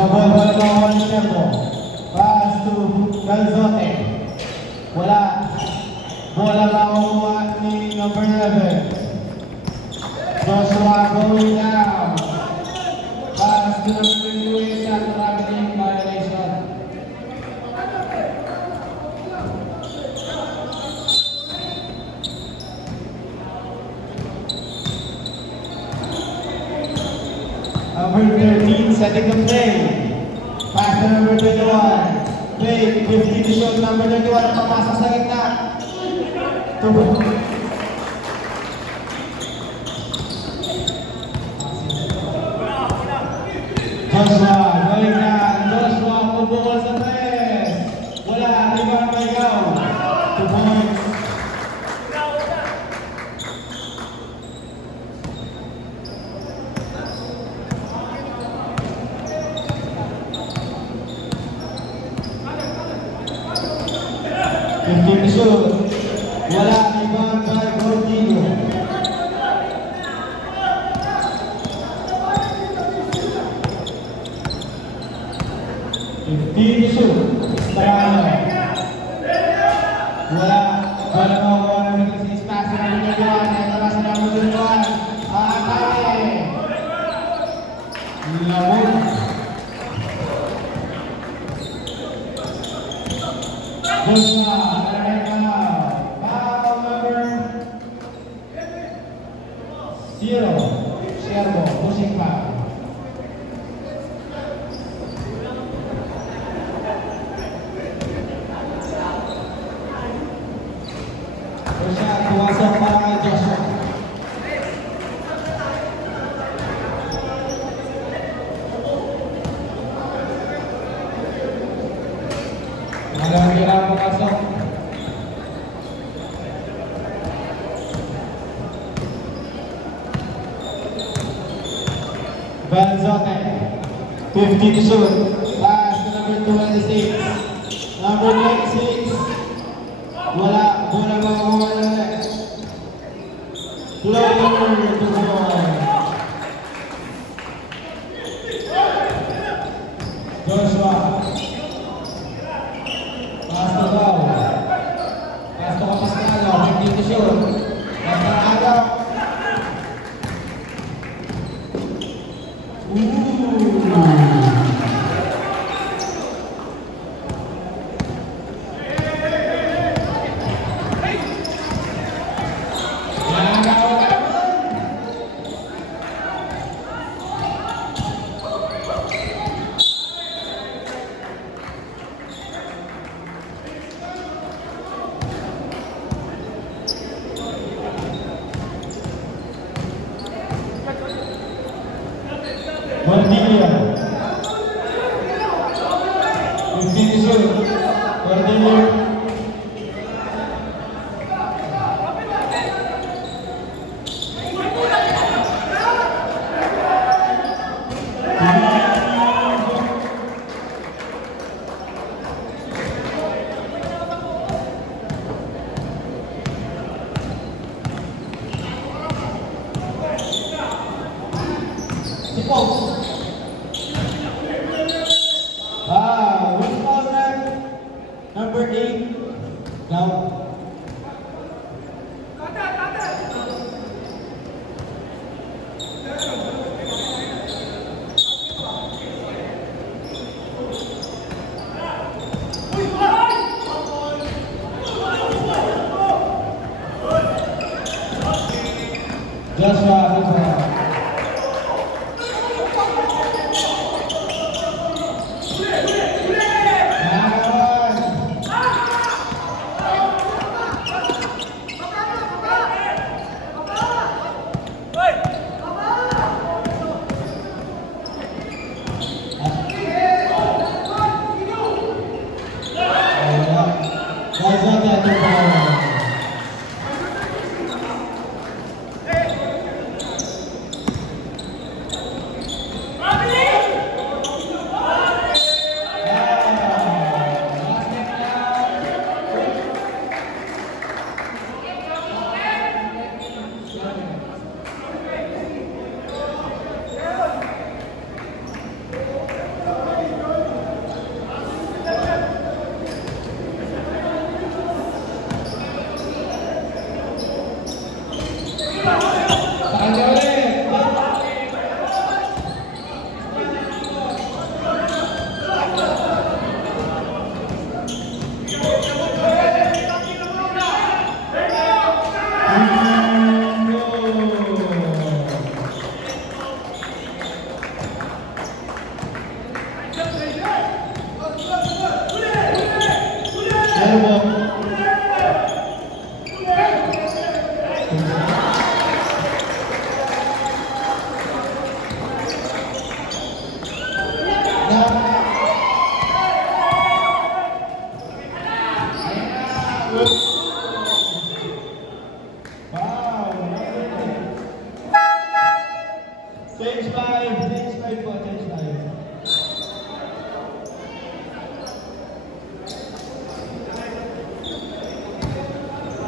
Double ball bawal ni Sherbo. Pass to Calzote. Wala. Bola makuha ni number 11. Joshua going down. Pass to number 2 shot traveling violation. Number 13 setting the play. Pass to number 21. Play 50 to shoot number 21. Papasok sa gitna. Joshua going down. Joshua pupukol sa tres. Wala. Rebound by Gao. 2 points. Wala, rebound by Gordino. 15 to shoot. Starano. Wala. Wala makuha namin kasi espace na rin yung buwan. Nagtabas na namin yung buwan. Atake. Lamon. Joshua. Sherbo, pushing back. Joshua, pumasok para kay Joshua. Magandang kailangan pumasok. Calzote, 50 to shoot. Pass to number 26. Number 26. Wala. Bola makuha na ulit. Floater to score. Joshua. Pass to Gao. Pass to Capistrano. 50 to shoot. Pass to Agaw. Gordillo. 15 to shoot. Gordillo. Number 8. Now. Joshua.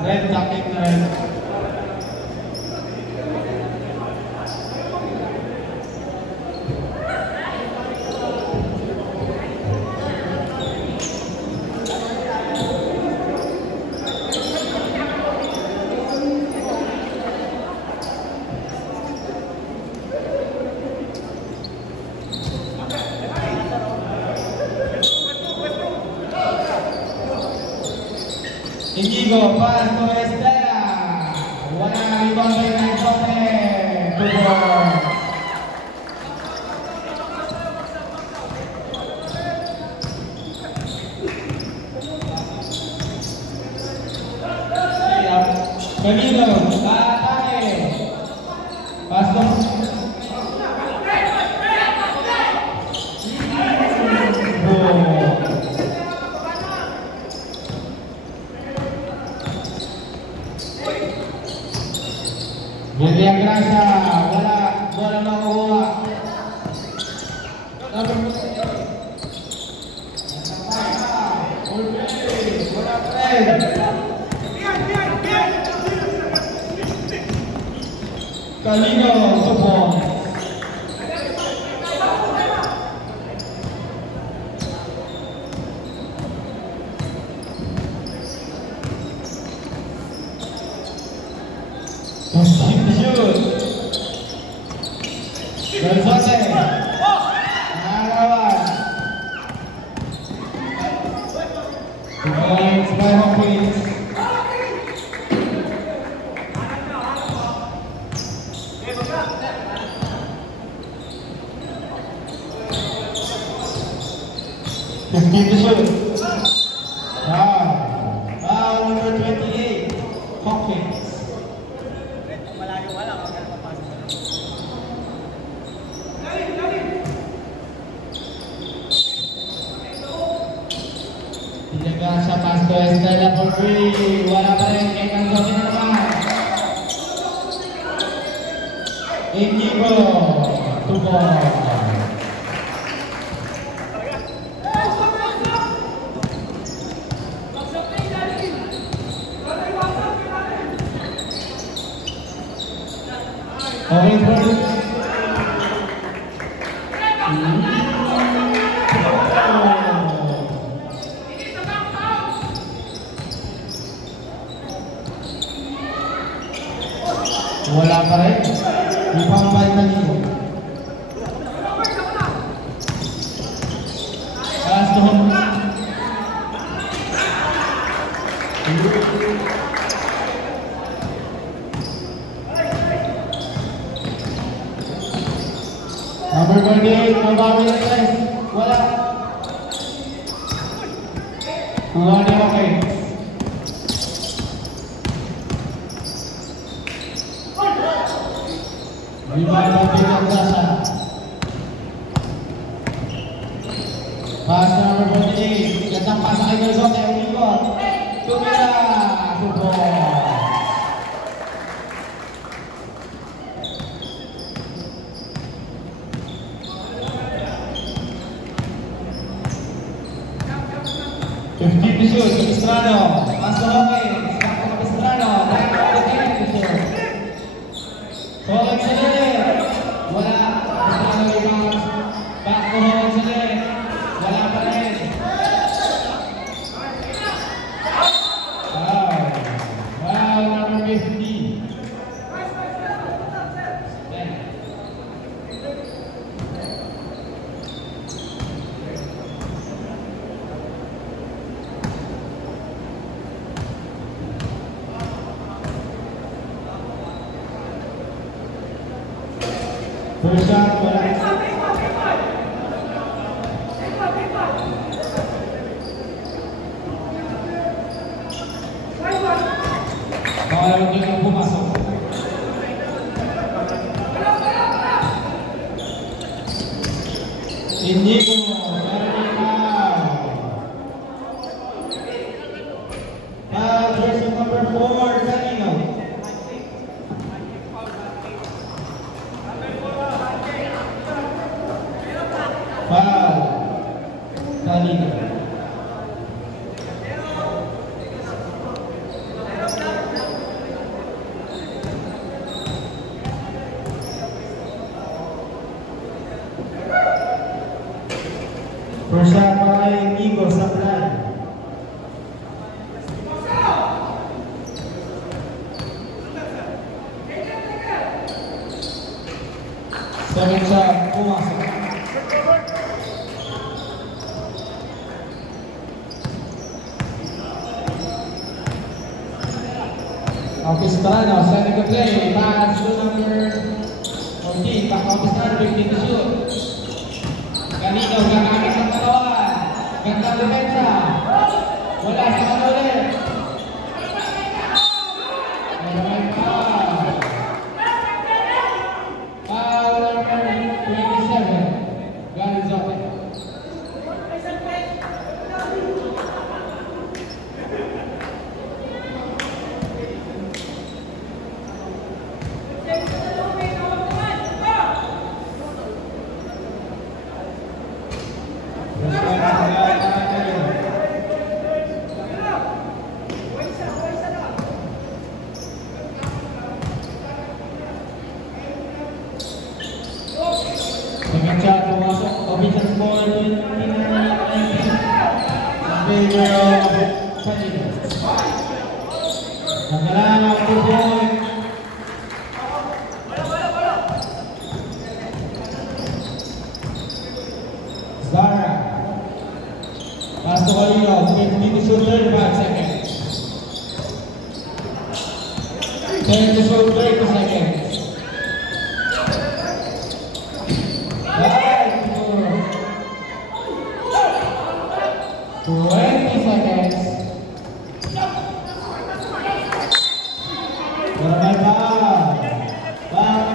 Red jacket na red. Inigo, pass to Estela. Wala rebound by Naixote. Tubor. Camilo, atake. Pass to William Gracia, bola makukuha. Kalino, Tubor. Garzate, Nagawan. Points by Hawkins. To shoot. Foul number 28, Hawkins. Sa pass to Estela for 3. Wala pa rin kay Naixote na naman. Inigo, Tubor. Okay, wala pa rin. Ipambay na dito. Pass to home. Number 28, mabawi na guys. Wala. Wala, okay. Rebound by William Gracia. Pass to number 48. Gandang pasa kay Garzate. Umikot. Tumira. Tubor. To shoot, Estrano. Pass to Hawkins. Back to Estrano. Back to shoot. Hawkins ulit. Wala. Estrano rebound. Back to Hawkins ulit. Wala pa rin. Foul number 50. First shot, wala. Kalau dia mampu masuk. Inigo, version number 4, Camilo. Foul, Camilo. First shot by Igor Sablan. Second shot, pumasok. Capistrano, setting the play, pass to number 14, back Capistrano, 15 to shoot. Ganito, gagamit ang katawan. Gandang depensa. Wala sa kanulit. Maraming foul. Foul number 27. Galizote. Second shot, pumasok. Official score, 29-19. Favor of Sanino. Nagkalang 2 points. Zara. Pass to Carino, 15 to shoot, 35 seconds. 10 to shoot, 30 seconds. 20 seconds. Maraming foul. Foul.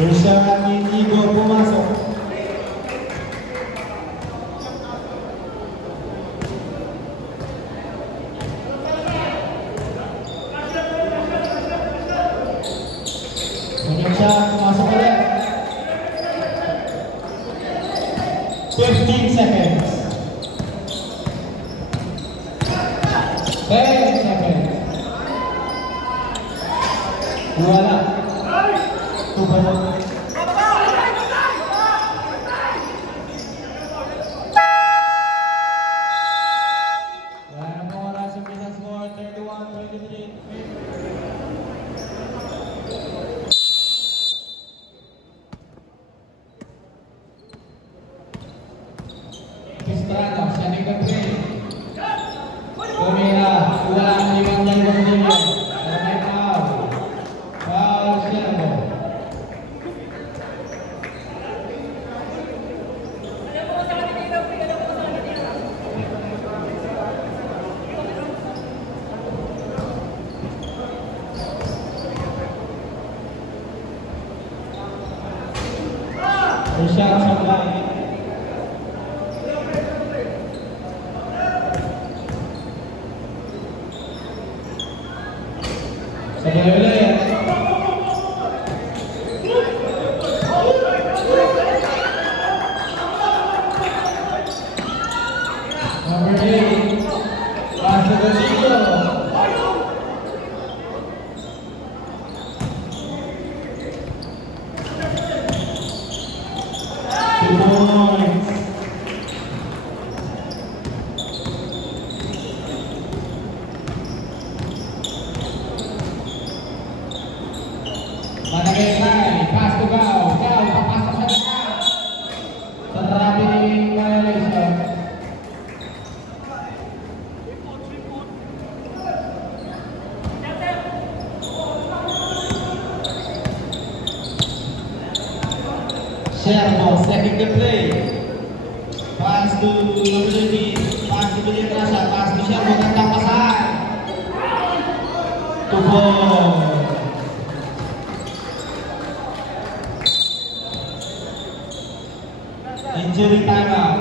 First shot ni Igor pumasok. Second shot pumasok ulit. 15 seconds. 10 seconds. Wala. Tubalog. Wala na pong oras yung bisang score, 31-23. Capistrano, setting the play. Tumira, wala ang 5 dalawang nilyo. Maraming foul. Foul Servo. First shot sa line. Sabay ulit. Number 8. Pass to Godillo. Points. Managay, pass to Gao. Gao, papasok sa gitna. Traffic violation. Servo, setting the play. Pass to number 13. Pass to William Rasha. Pass to Servo. Gandang pasahan. 2 points. Injury timeout.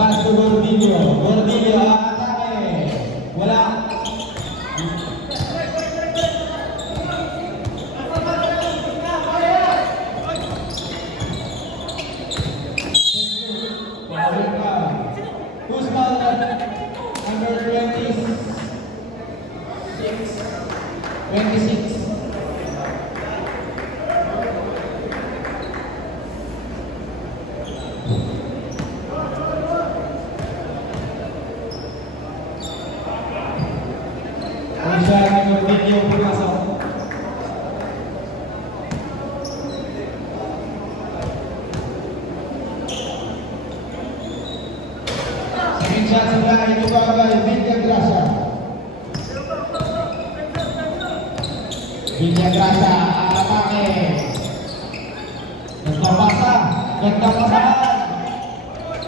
Pass to Gordillo. Gordillo, atake. Wala. Who's fouled number 26? 26. Gordillo pumasok. Second shot sebelah itu bagay Villagrasa. Villagrasa atake. Ganda pasangan.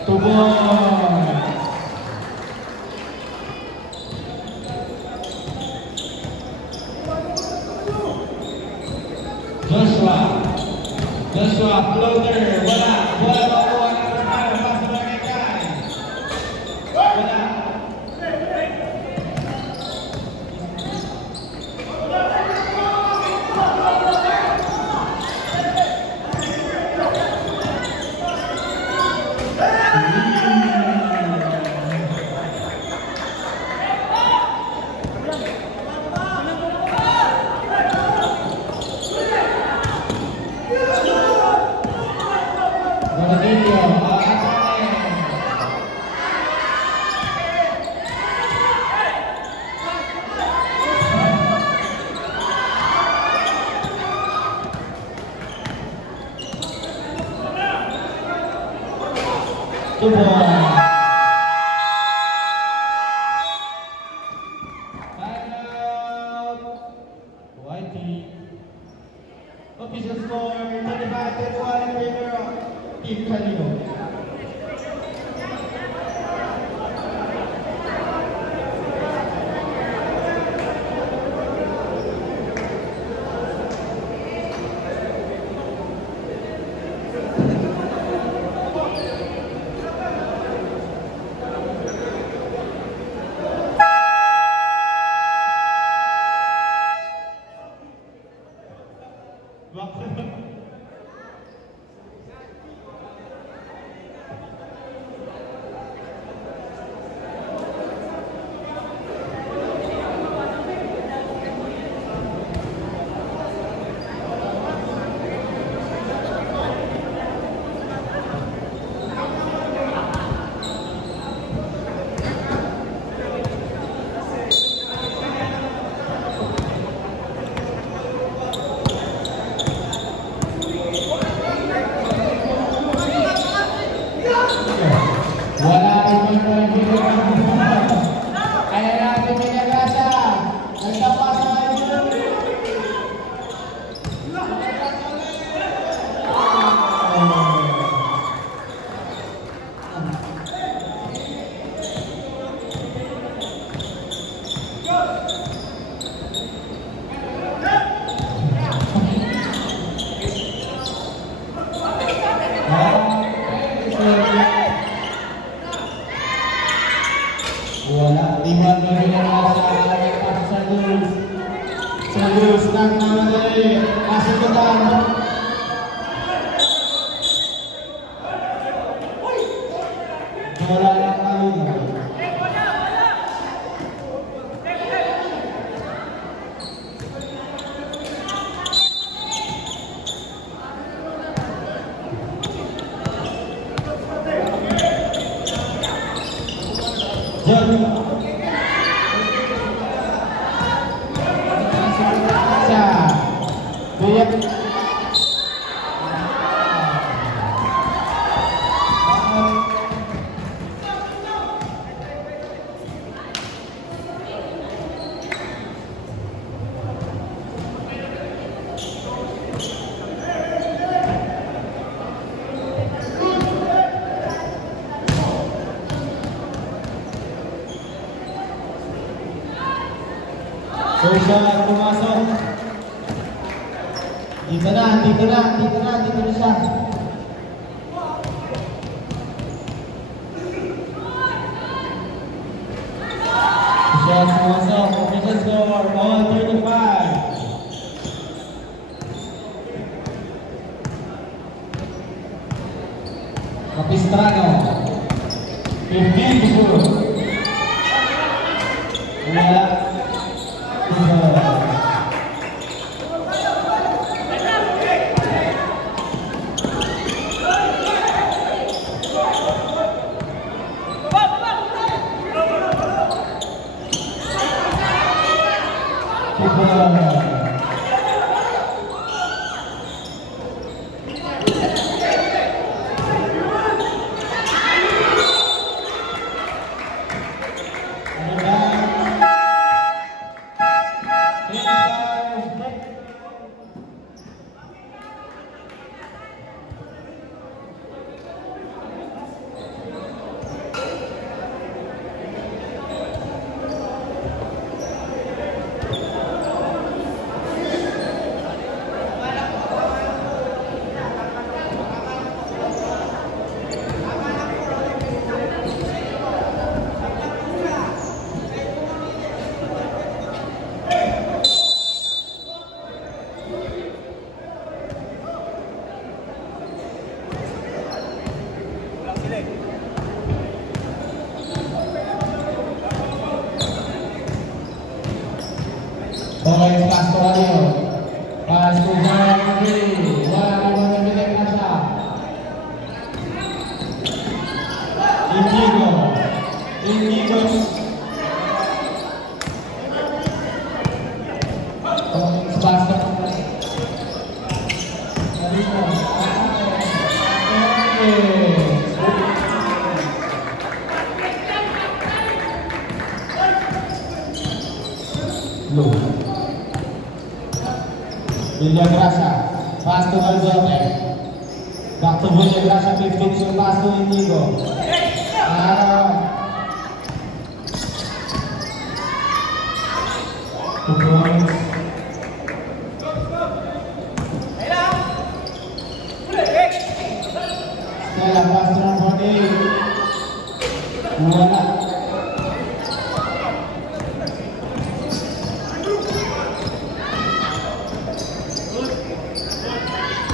Tubuh. Joshua floater, bola makuha ng Rosario, pass to Barangay. Bola. Official score 35-31 in favor of Team Calino. First shot, pumasok. Dito na siya. Shot pumasok. Official score, all 35. Capistrano. 15-2. Wala. Boys pass to Adio. Pass to Zahra. Wala naman nabigay na siya. Inigo. Pass to Low. Villagrasa, pass to Valzote. Back to Villagrasa, 15, pass to Inigo. Two points. Stella, pass to number 8. Wala.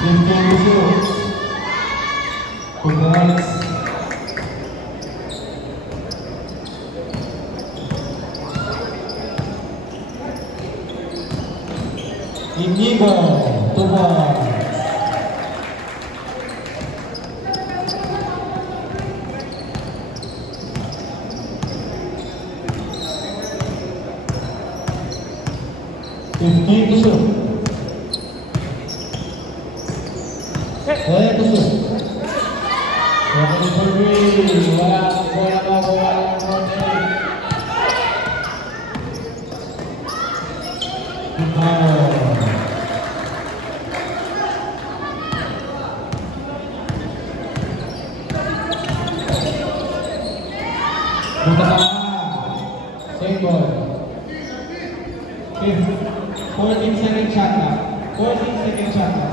Inigo, 2 points. Same ball. 14 second shot now. 14 second shot now.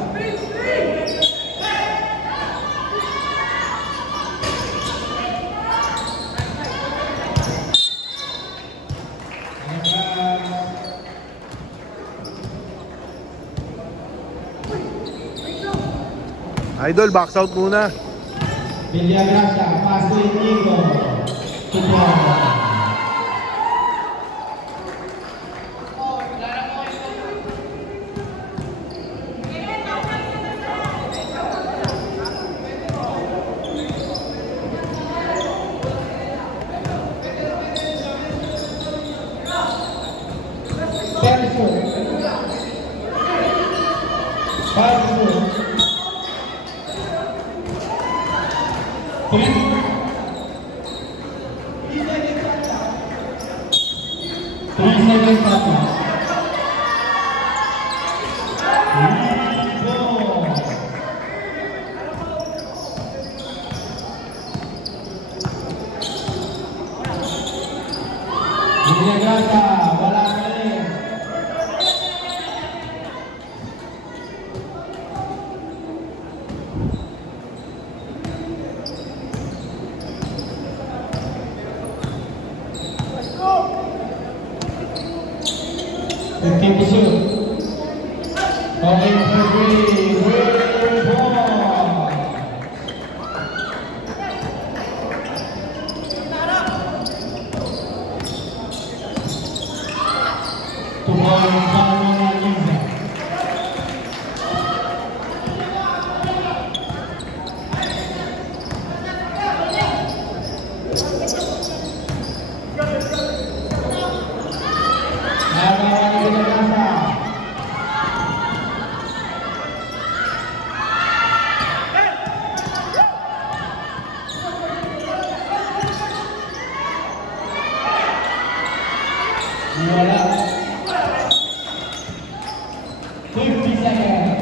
Idol, box out muna. Villagrasa, pass to Inigo. 2 points. Villagrasa, wala ka rin. 15 to shoot. Going for three. Great ball. Two points, Salmon and Lisa. Wala. 50 seconds.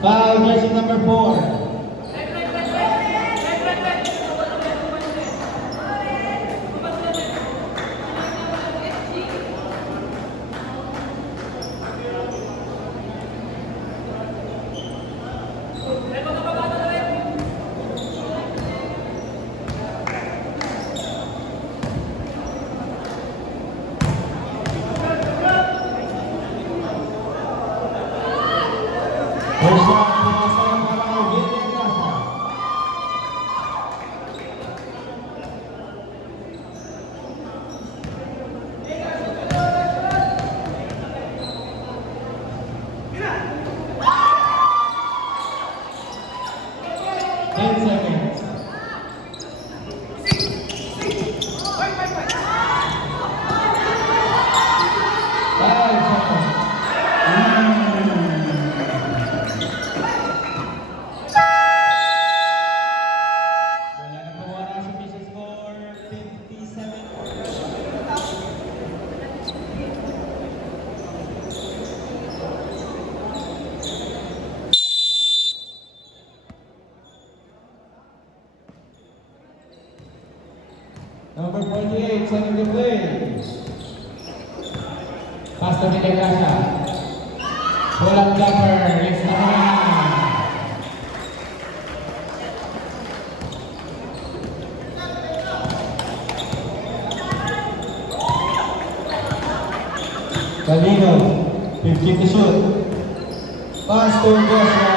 Foul, jersey number 4. Number 48, setting the play. Pass to Milagrasa. Pull-up jumper, it's number 9. Galino, 15 to shoot. Pass to Joshua.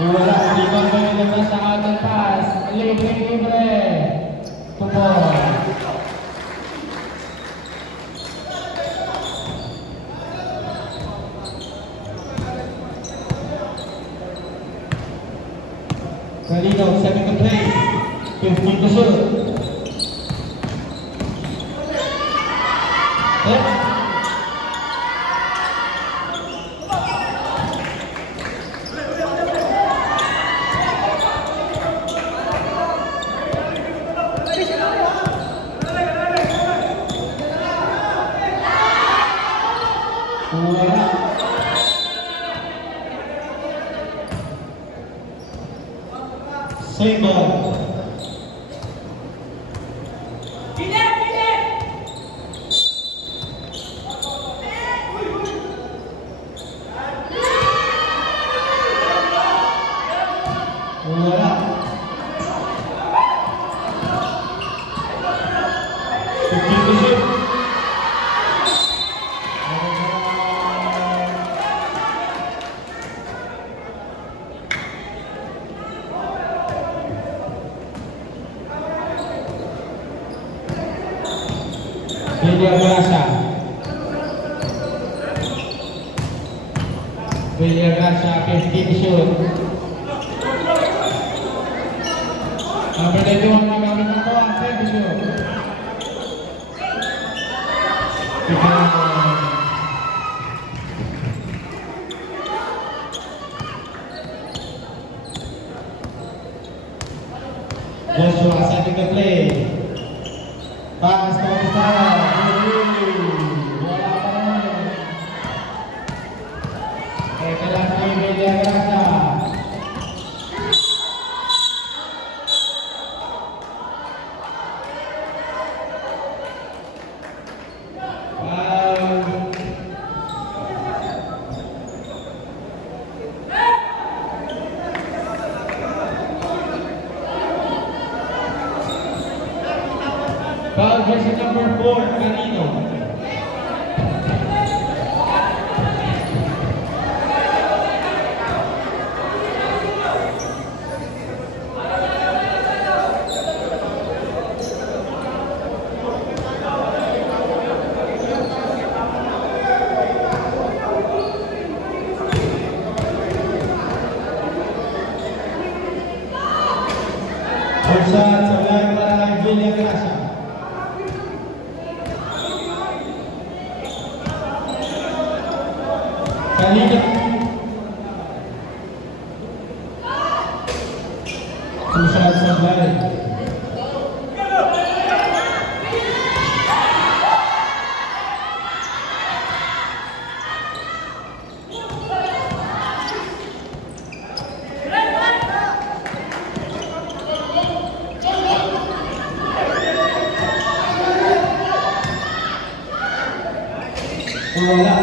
Wala, di ba nilabas ang ating pass? Libre. Tupon. Galino, setting the play. 15 to shoot. Same ball. Wala. 15 to shoot. William Gracia, 15 shoot. Number 21, magamit ng kawan, 20 shoot. Joshua setting the play. Pass to Gustavo. Wala pa naman. Teka lang si William Gracia. Foul jersey number 4, Canino. Shot sa line para William Gracia. Kanina. Two shots sa line. Wala.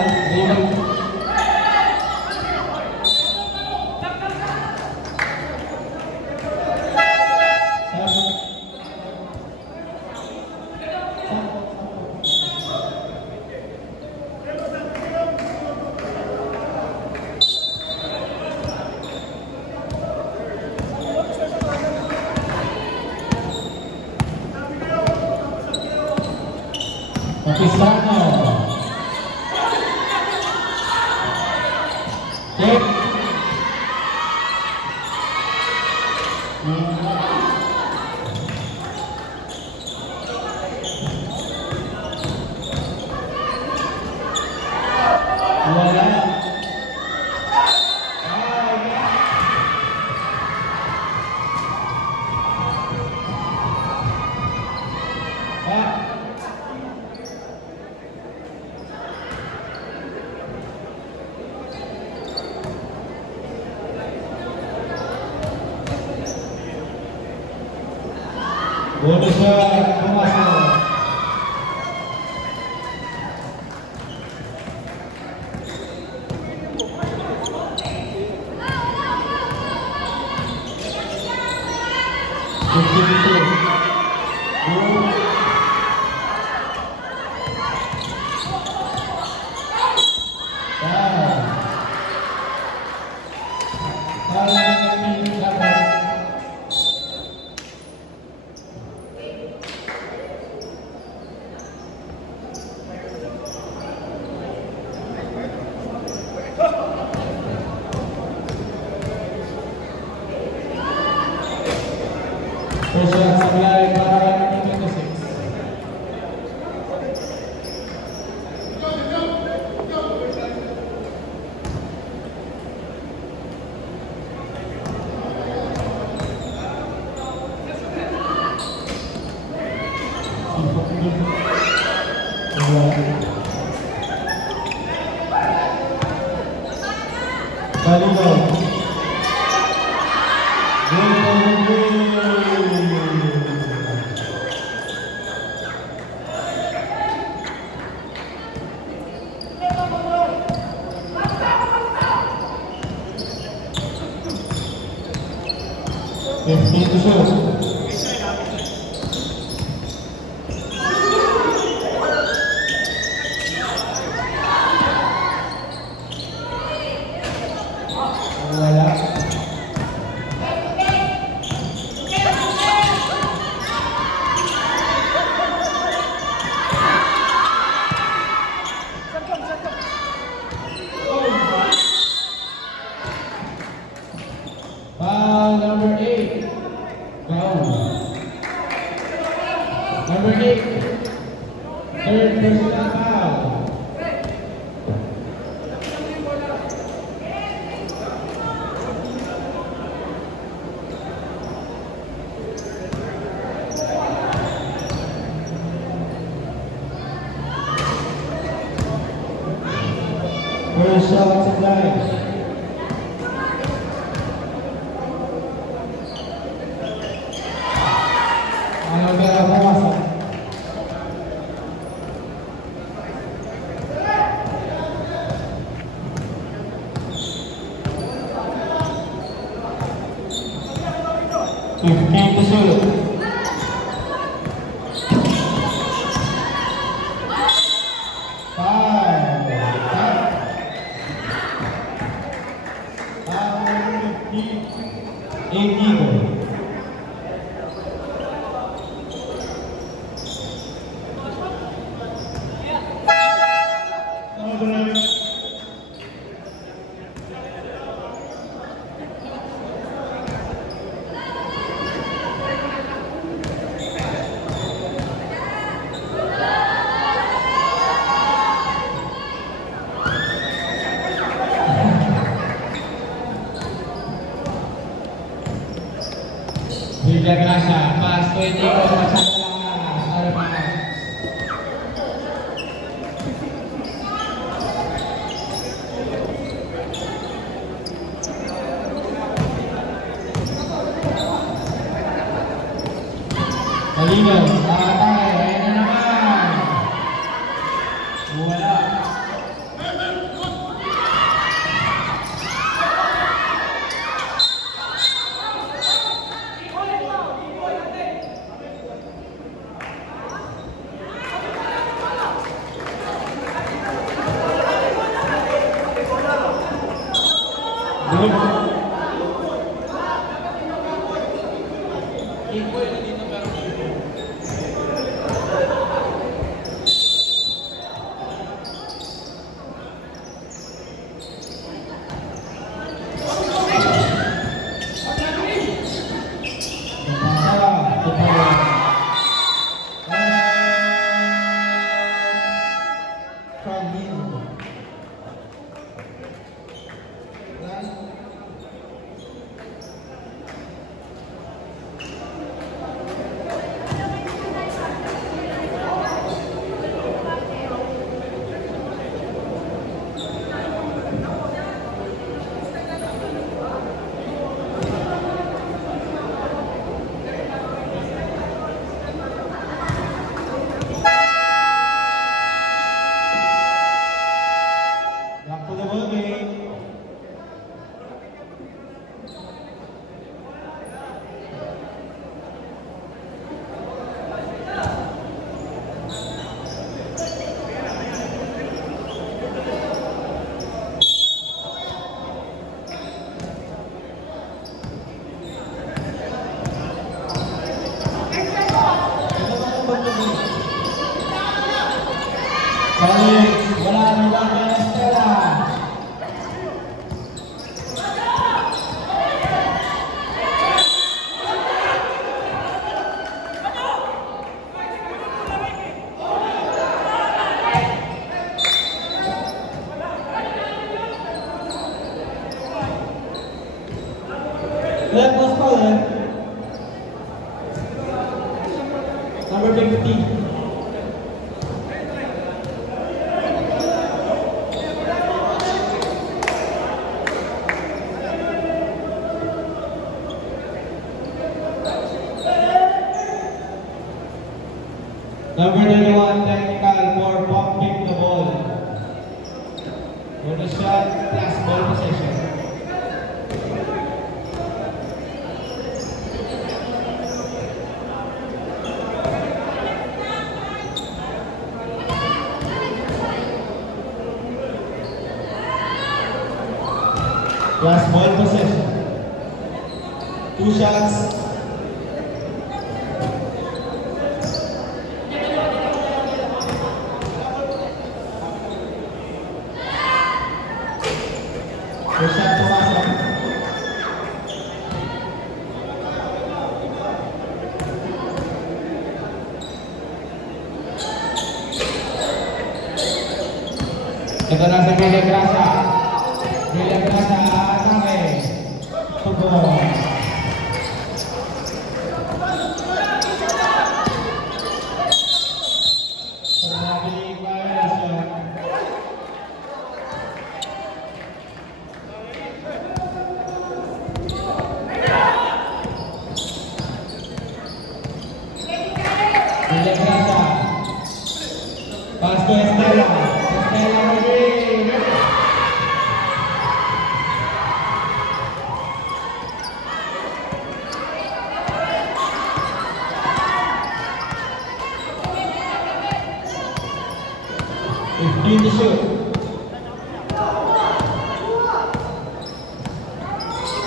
Pakistano. Check. Wala. Bonus shot, pumasok. First shot supply para number 26. First shot supply. Ano kaya bukas? Fifteen to shoot. Villa Gracia, pas 20 ko, masyado lang na, sorry pa. Malino, nakatay, ayan na naman. Wala. Balik, wala nang kaya Estela. Left was foul, number 50. Number 21, technical for bumping the ball. For the shot, last ball possession. Last ball possession. 2 shots. Ito na sa Villa Gracia. Villa Gracia, atake. Pagod. Pernah beli violation. 15 to shoot.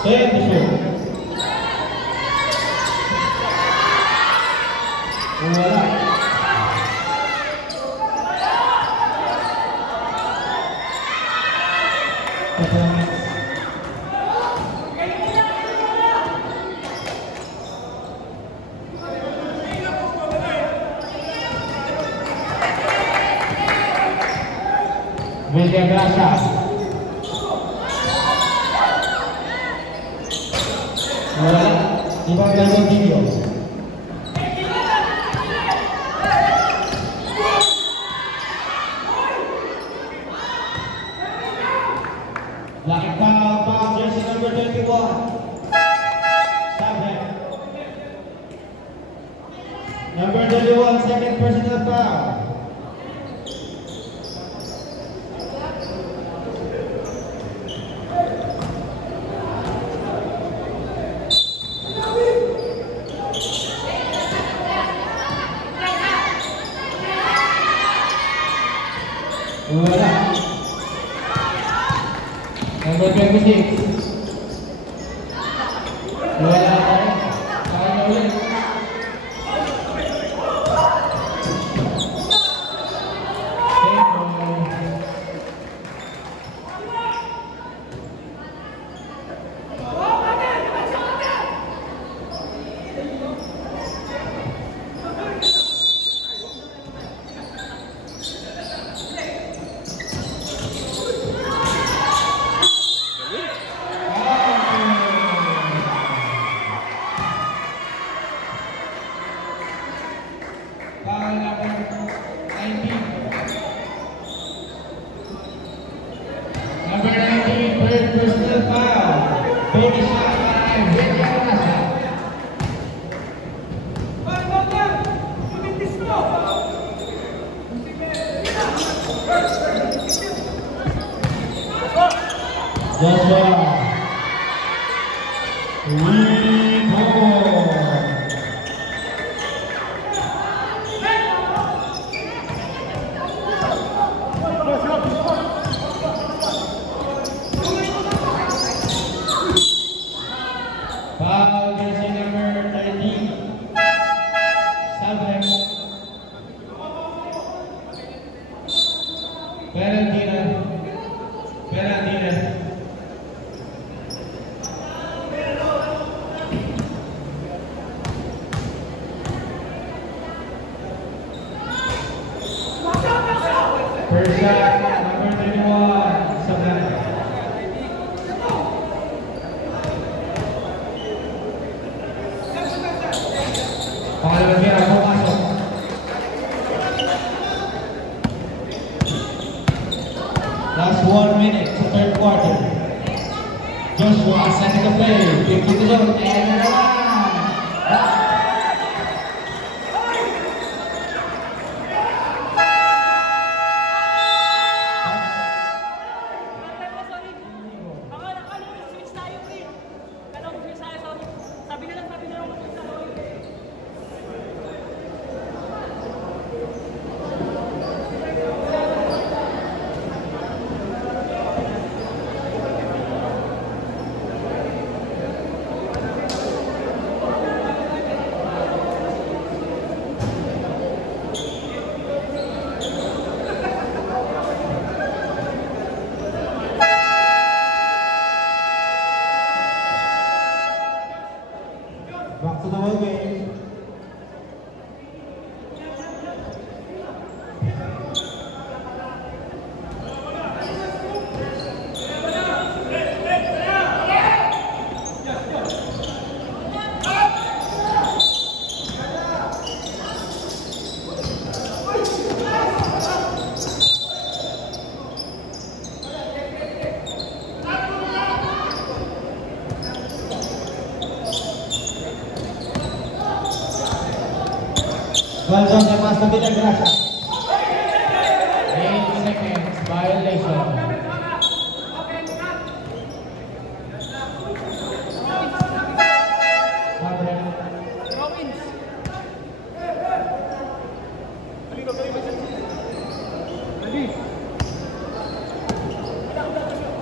10 to shoot. Wala. William Gracia. Wala. Ibang dalawang video. Laking foul, jersey number 21. Subhead. Number 21, second personal foul. Wala. Number 26. Wala. Kaya na ulit. Foul number 19. Number 19, third personal foul. Baby shot by William Gracia. Joshua. Foul jersey number 13. Subhead. Valentina. First shot, number 31. Subhead. Pangalawang tira, pumasok. Last 1 minute sa third quarter. Joshua setting the play. 50 to shoot. And one. Back to the whole game. Well done, the master William Gracia. 8 seconds, violation.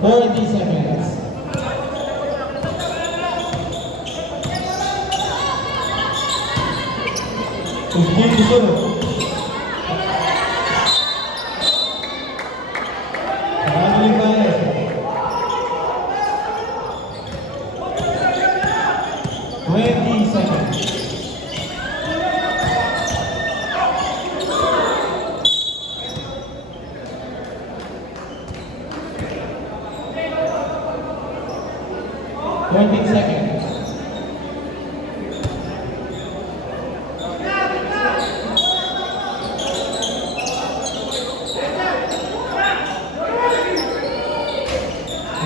30 seconds. Fifteen to shoot. Family fire. 20 seconds.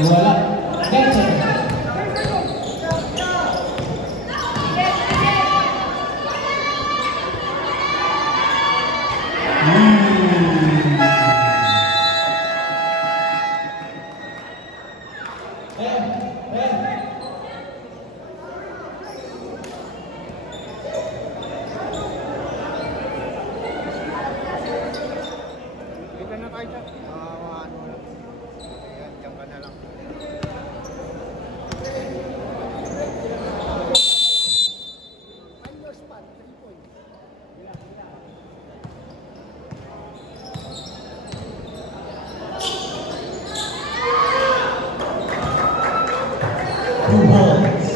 Wala. 10 seconds. Kita na tayo dyan. Ano lang. Ayan, dyan ka na lang. Two balls.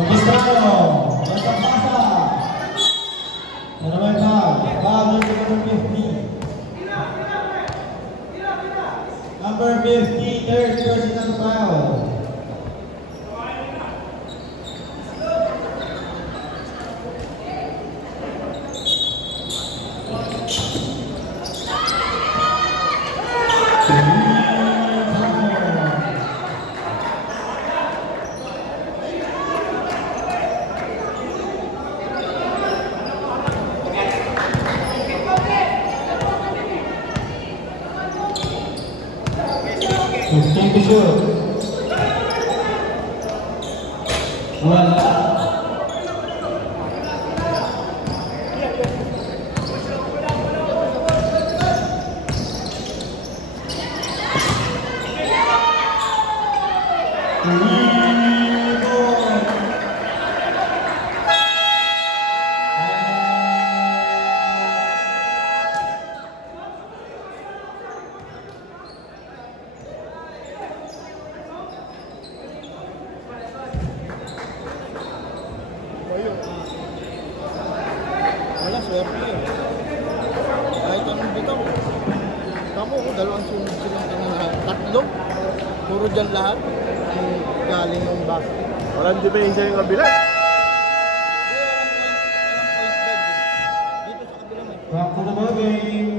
Magistrado, pasa. Number 50, third personal foul. Fifteen to shoot. Wala. Wala, swerte yun. Kahit anong bitaw. Tamo ko, dalawang sunod silang lahat. Tatlo. Puro dyan lahat. Yung galing ng basket. Walang depensa yung kabila. Dito sa kabila may. Back to the ball game.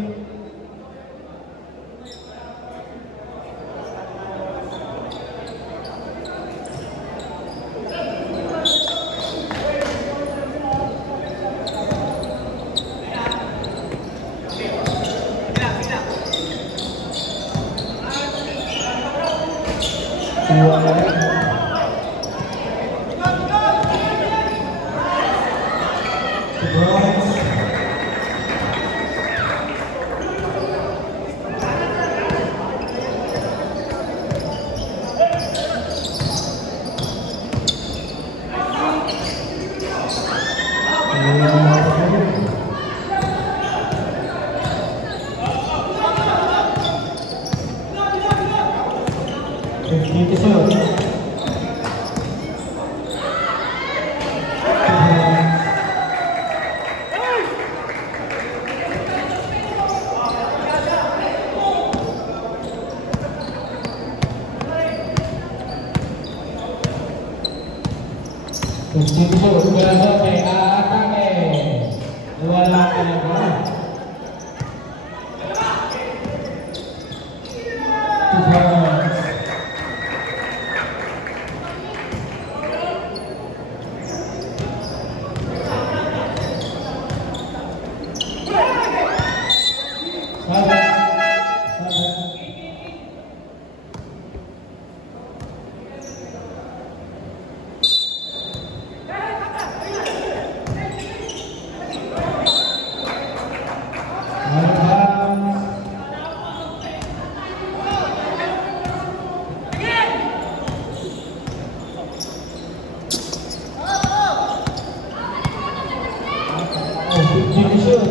15 to shoot.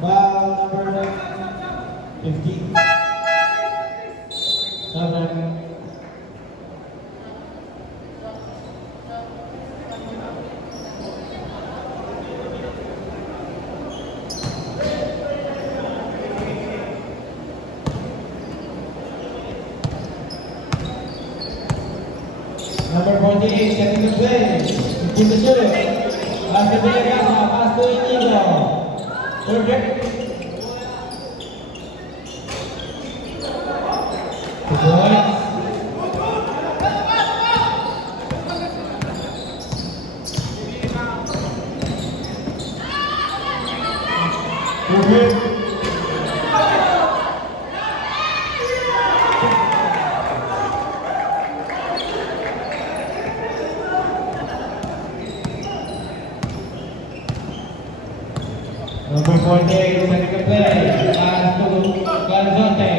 Foul number 15. 7. Number 48, setting the play. 15 to shoot. Pass to Villagasa, pass to Inigo. Perfect. 2 points. Perfect. Number 48, setting the play. Pass to Calzote.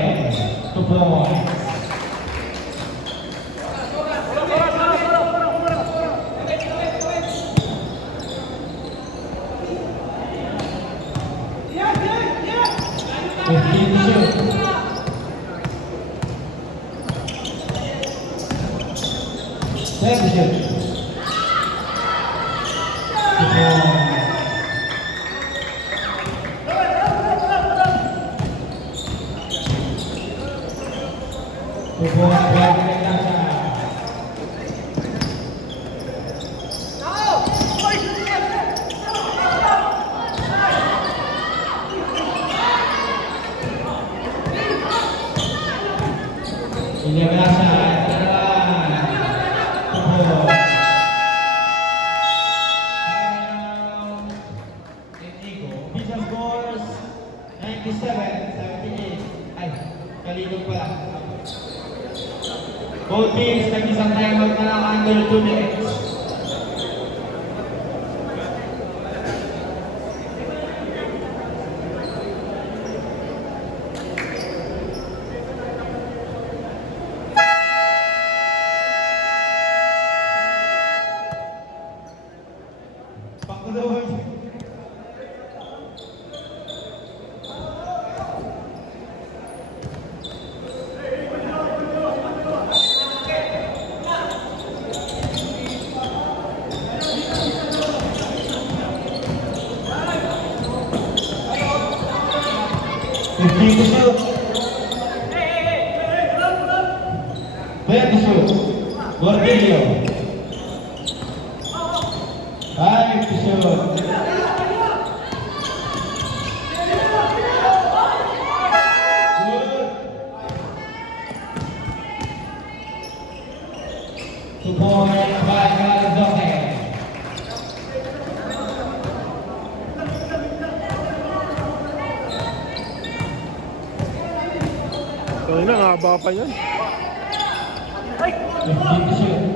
2 points. Both teams nag-isang timeout na lang under 2 minutes. Gordillo. 5 to shoot. Good. 2 points by Calzote. Kaya na, haba pa yan. 15 to shoot.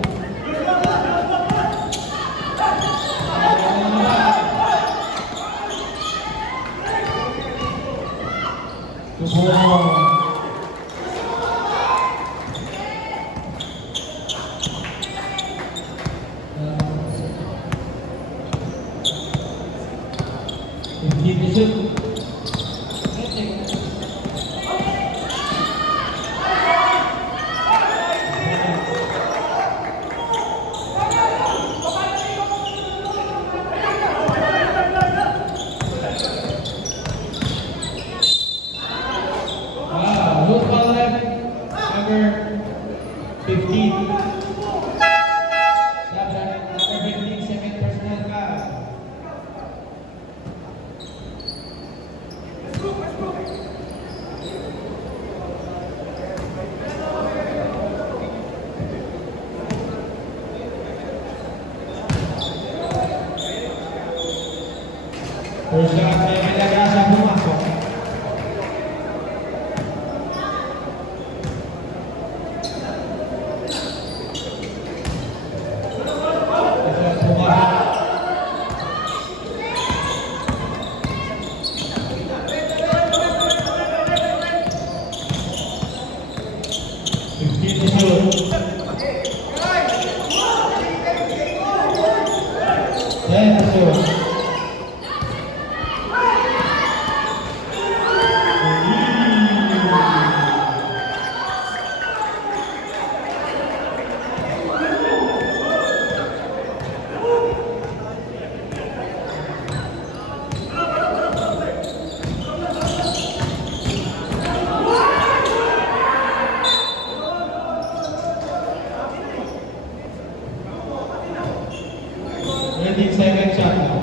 First shot ay Villagasa pumasok. Set to shoot. Ready, second shot now.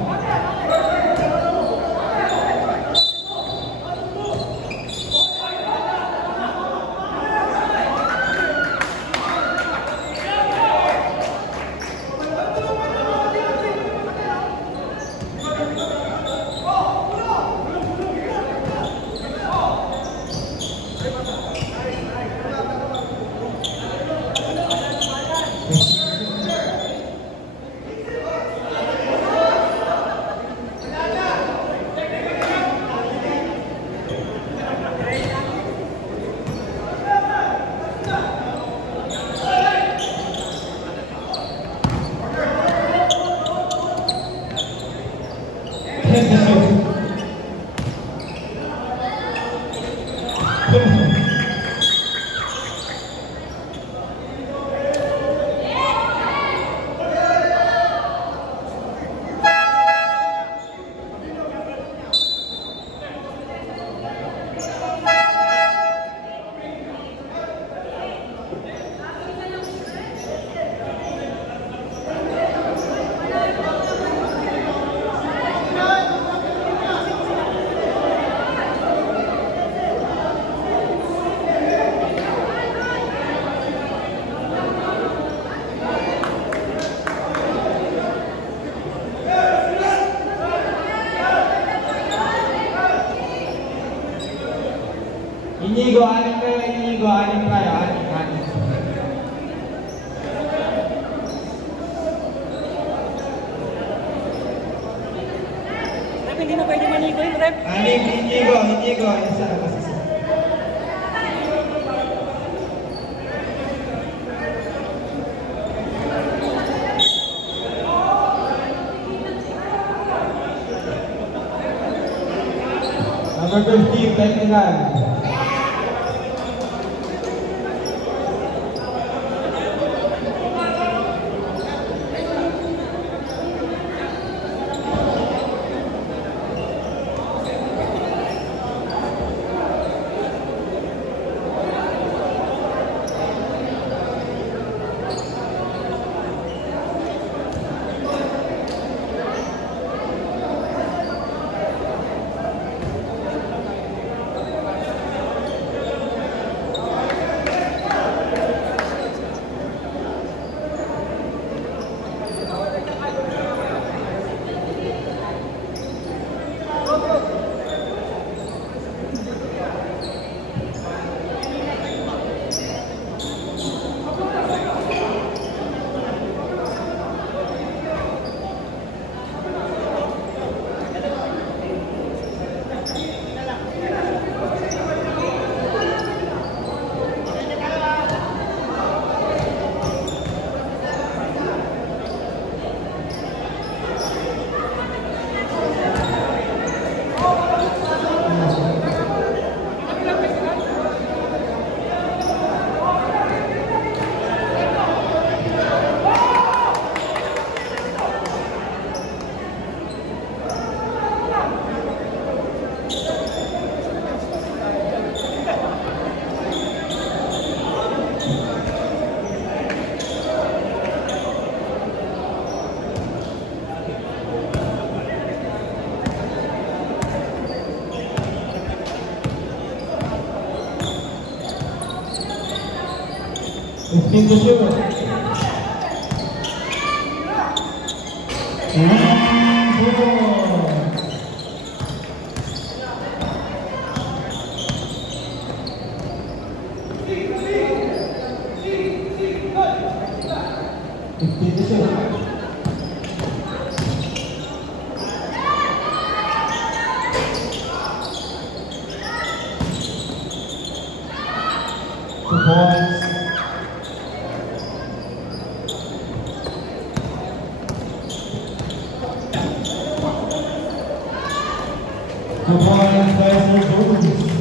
Inigo, anim kayo, Inigo, anim kayo, anim. Rep, hindi na pwede manigo yun, Rep. Anim, Inigo, isa. Number 15, technical. In the shoot. 2 points by Sir Jones.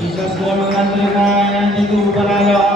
Isa 4 na 39 ang dito panalo